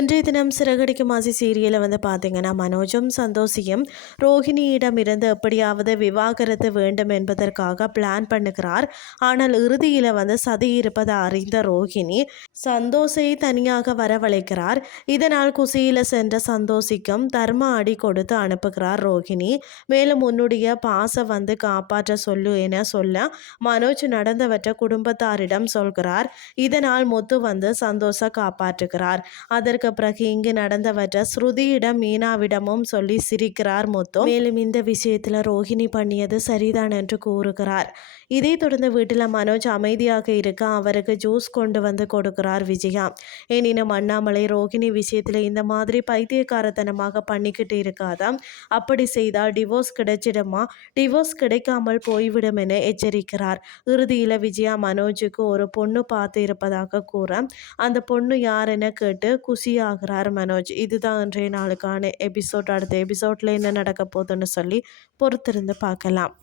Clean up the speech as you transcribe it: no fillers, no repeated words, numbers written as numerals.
இன்றைய தினம் சிறகடிக்கும் ஆசை சீரியலில் பார்த்தீங்கன்னா மனோஜும் சந்தோஷியும் ரோஹிணியிடமிருந்து எப்படியாவது விவாகரத்து வேண்டும் என்பதற்காக பிளான் பண்ணுகிறார். ஆனால் இறுதியில் சதி இருப்பதை அறிந்த ரோஹிணி சந்தோஷை தனியாக வரவழைக்கிறார். இதனால் குசியில் சென்ற சந்தோஷிக்கும் தர்ம அடி கொடுத்து அனுப்புகிறார் ரோஹிணி. மேலும் உன்னுடைய பாச காப்பாற்ற சொல்லு என சொல்ல மனோஜ் நடந்தவற்றை குடும்பத்தாரிடம் சொல்கிறார். இதனால் முத்து சந்தோஷ காப்பாற்றுகிறார். அதற்கு பிறகு இங்கு நடந்தவற்றை ஸ்ருதியிடம் மீனாவிடமும் சொல்லி சிரிக்கிறார் முத்து. மேலும் இந்த விஷயத்துல ரோஹிணி பண்ணியது சரிதான் என்று கூறுகிறார். இதை தொடர்ந்து வீட்டில் மனோஜ் அமைதியாக இருக்க அவருக்கு ஜூஸ் கொண்டு கொடுக்கிறார் விஜயா. எனினும் அண்ணாமலை ரோஹிணி விஷயத்துல இந்த மாதிரி பைத்தியக்காரத்தனமாக பண்ணிக்கிட்டு இருக்காதான், அப்படி செய்தால் டிவோர்ஸ் கிடைச்சிடுமா, டிவோர்ஸ் கிடைக்காமல் போய்விடும் என எச்சரிக்கிறார். இறுதியில் விஜயா மனோஜுக்கு ஒரு பொண்ணு பார்த்து இருப்பதாக கூற அந்த பொண்ணு யார் என கேட்டு குஷியாகிறார் மனோஜ். இதுதான் இன்றைய நாளுக்கான எபிசோட். அடுத்த எபிசோட்ல என்ன நடக்க போகுதுன்னு சொல்லி பொறுத்திருந்து பார்க்கலாம்.